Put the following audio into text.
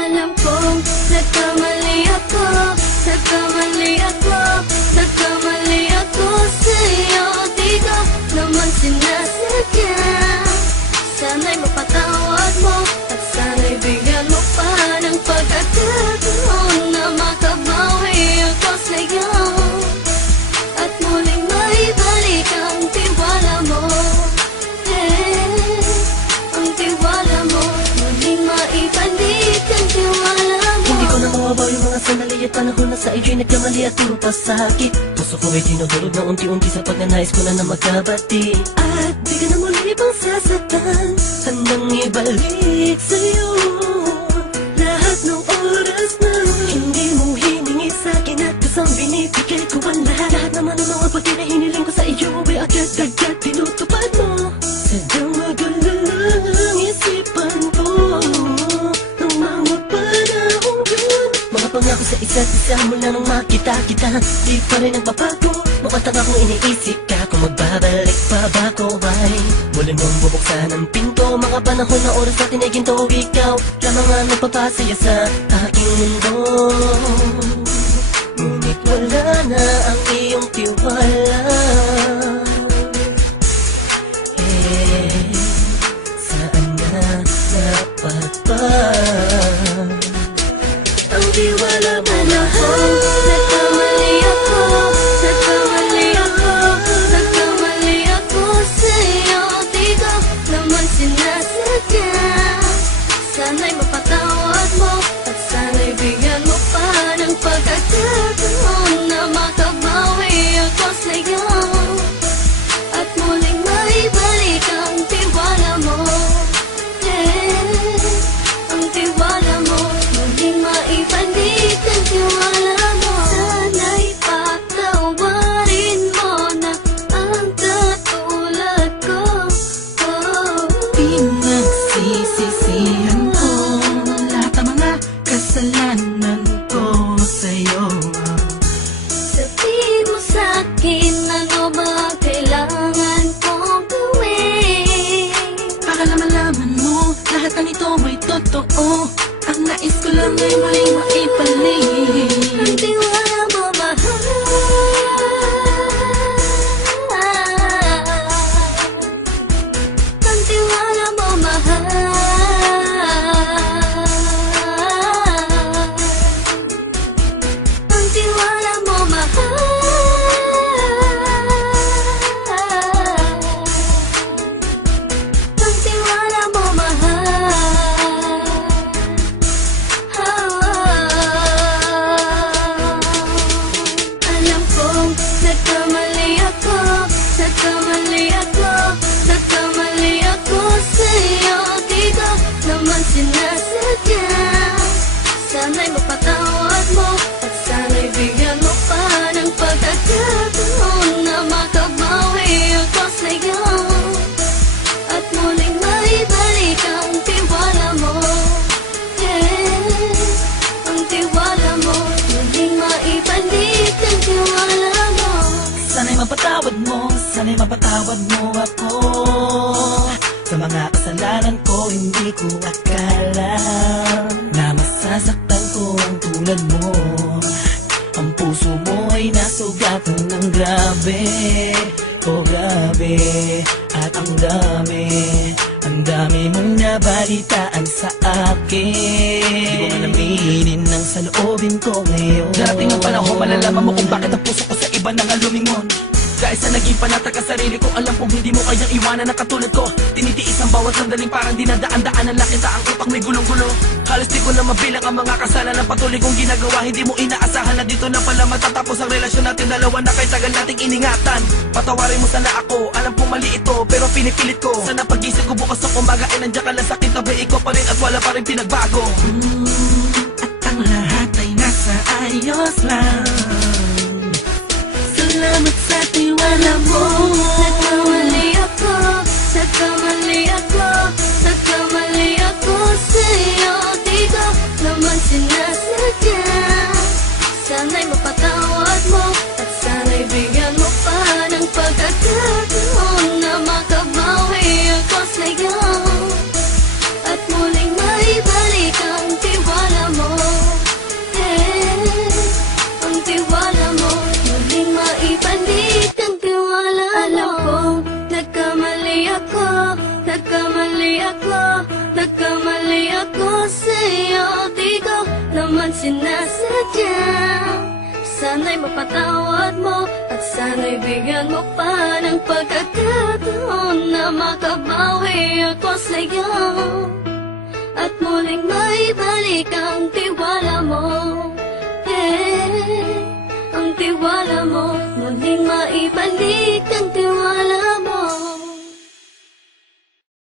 Alam kong nagkamali ako, nagkamali ako, nagkamali ako sa'yo. Di ko naman sinasadya. Sana'y mapatawad mo at sana'y bigyan mo pa ng pagkakataon na makabawi ako sa'yo at muling maibalik ang tiwala mo. Ang tiwala mo, muling maibalik ang tiwala mo. Hindi ko na mawabaw yung mga sandali at panahon na sa iyo'y nagkamali at puro pasakit. Puso ko ay dinudulog na unti-unti sa pagnanais ko na magkabati. At di ka na muli pang sasaktan, handang ibalik sa'yo lahat ng oras na hindi mo hiningi sa'kin at kusang binibigay ko ang lahat. Lahat naman ng mga pagkain na hiniling ko sa iyo ay agad-agad tinutupad mo. Sadyang magulo lang isipan ko ng mga panahon yun. Mga pangako sa isa't isa mula nung makita kita, di pa rin nagbabago. Mukhang akong iniisip ka kung magbabalik pa ba ko ay muli mong bubuksan ang pinto. Mga panahon na oras natin ay ginto, ikaw lamang ang nagpapasaya sa aking mundo. Ngunit wala na ang iyong tiwala. Saan na dapat ba ang tiwala mo? Nagkamali ako, nagkamali ako, nagkamali ako sa'yo. Di ko naman sinasadya. Sana'y mapatawad mo at sana'y bigyan mo pa ng pagkakataon na makabawi ako sa'yo at muling maibalik ang tiwala mo. Ang tiwala mo, muling maibalik ang tiwala mo. Sana'y patawarin mo na ang katulad ko. Pinagsisisihan ko lahat ng mga kasalanan ko sa'yo. Sabihin mo sa'kin ano ba kailangan kong gawin. Para malaman mo lahat ng ito ay totoo. Ang nais ko lang ay muling maibalik Ang tiwala mo, mahal. Ang tiwala mo, mahal. Ang tiwala mo, mahal. Ang tiwala mo, mahal. Alam kong nagkamali ako, nagkamali ako, nagkamali ako sa'yo. Di ko naman sinasadya. Sana'y mapatawad mo at sana'y bigyan mo pa ng pagkakataon na makabawi ako sa'yo at muling maibalik ang tiwala mo. Ang tiwala mo, muling maibalik ang tiwala mo. Sana'y mapatawad mo, sana'y mapatawad mo ako sa mga kasalanan ko. Hindi ko akala na masasaktan ko ang tulad mo. Ang puso mo ay nasugatan ng grabe, oh grabe. At ang dami mong nabalitaan sa akin. Di ko man aminin ang saloobin ko ngayon. Darating ang panahon, malalaman mo kung bakit ang puso ko sa iba nang lumingon. Dahil sa naging panatag ka sarili ko, alam kong hindi mo kayang iwanan na katulad ko. Tinitiis ang bawat sandaling parang dinadaan-daan ang lakita ang utak may gulong-gulo. Halos di ko na mabilang ang mga kasalanan patuloy kong ginagawa. Hindi mo inaasahan na dito na pala matatapos ang relasyon natin dalawa na kay tagal nating iningatan. Patawarin mo sana ako, alam kong mali ito pero pinipilit ko. Sana pag-isip ko bukas ng umaga ay nandiyan ka lang sa akin, tabi ko pa rin at wala pa rin pinagbago. At ang lahat ay nasa ayos lang. Salamat sa tiwala mo. Nagkamali ako, nagkamali ako, nagkamali ako sa'yo. Di ko naman sinasadya. Sana'y mapatawad mo at sana'y bigyan mo pa ng pagkakataon na makabawi ako sa'yo at muling maibalik ang tiwala Nagkamali ako sa'yo, di ko naman sinasadya. Sana'y mapatawad mo at sana'y bigyan mo pa ng pagkakataon na makabawi ako sa'yo at muling maibalik ang tiwala mo. Ang tiwala mo, muling maibalik ang tiwala